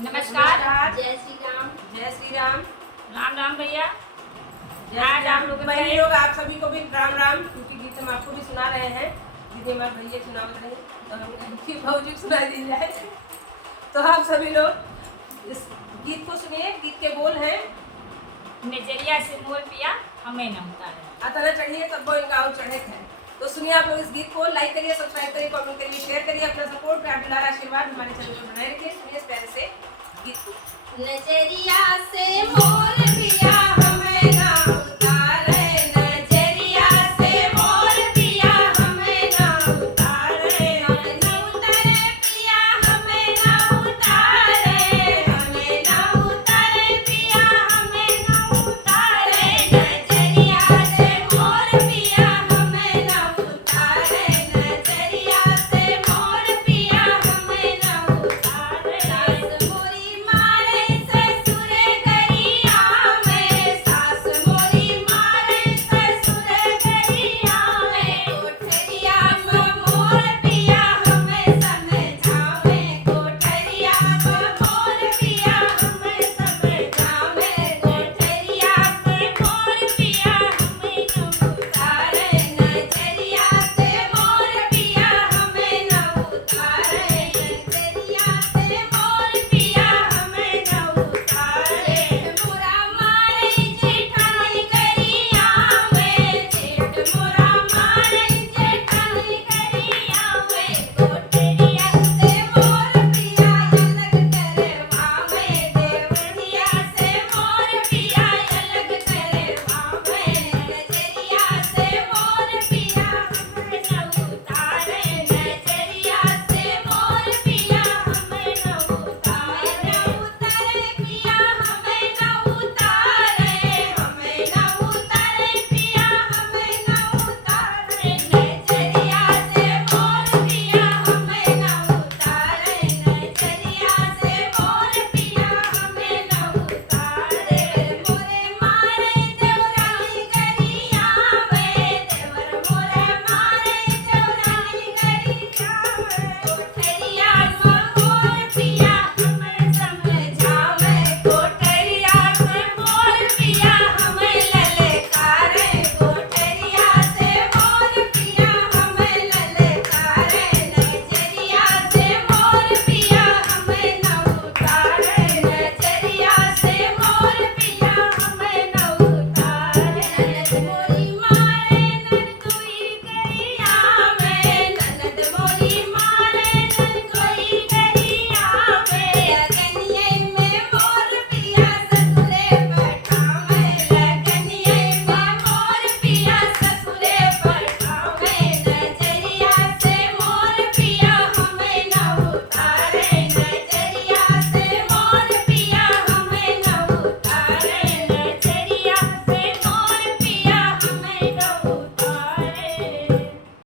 नमस्कार। जय श्री राम। जय श्री राम। राम राम भैया। आज आप बहनी लोग आप सभी को भी राम राम, क्योंकि गीत हम आपको भी सुना रहे हैं। दीदी हमारे भैया सुनावत रहे तो हम भौजी सुना दी जाए। तो आप सभी लोग इस गीत को सुनिए। गीत के बोल हैं नजरिया से मोर पिया हमें न उतारे। अतना चढ़िए तब वो इनका और चढ़े थे। तो सुनिए आप लोग इस गीत को। लाइक करिए, सब्सक्राइब करिए, कमेंट करिए, शेयर करिए। अपना सपोर्ट, प्यार, दुलार, आशीर्वाद हमारे चैनल को बनाए रखिए। सुनिए इस प्यारे से गीत को। नजरिया